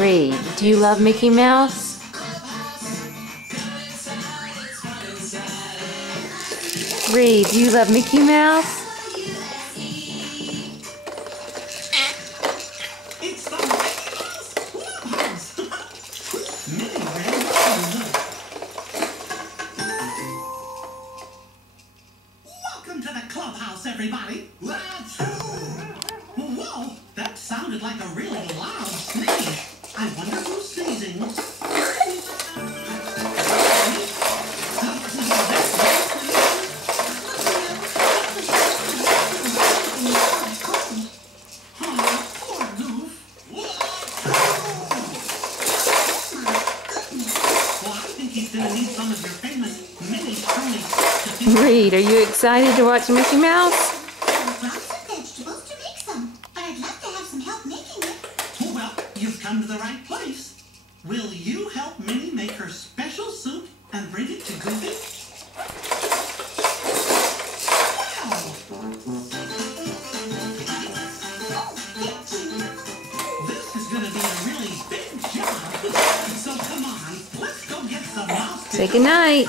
Reed, do you love Mickey Mouse? Reed, do you love Mickey Mouse? Welcome to the clubhouse, everybody. Whoa, that sounded like a really loud sneeze. I wonder who's sneezing. Reed, are you excited to watch Mickey Mouse? Vegetables to make some, but I'd love to have some help making it. Well, you've come to the right place. Will you help Minnie make her special soup and bring it to Goofy? This is going to be a really big job. So come on, let's go get some mouse. Say goodnight.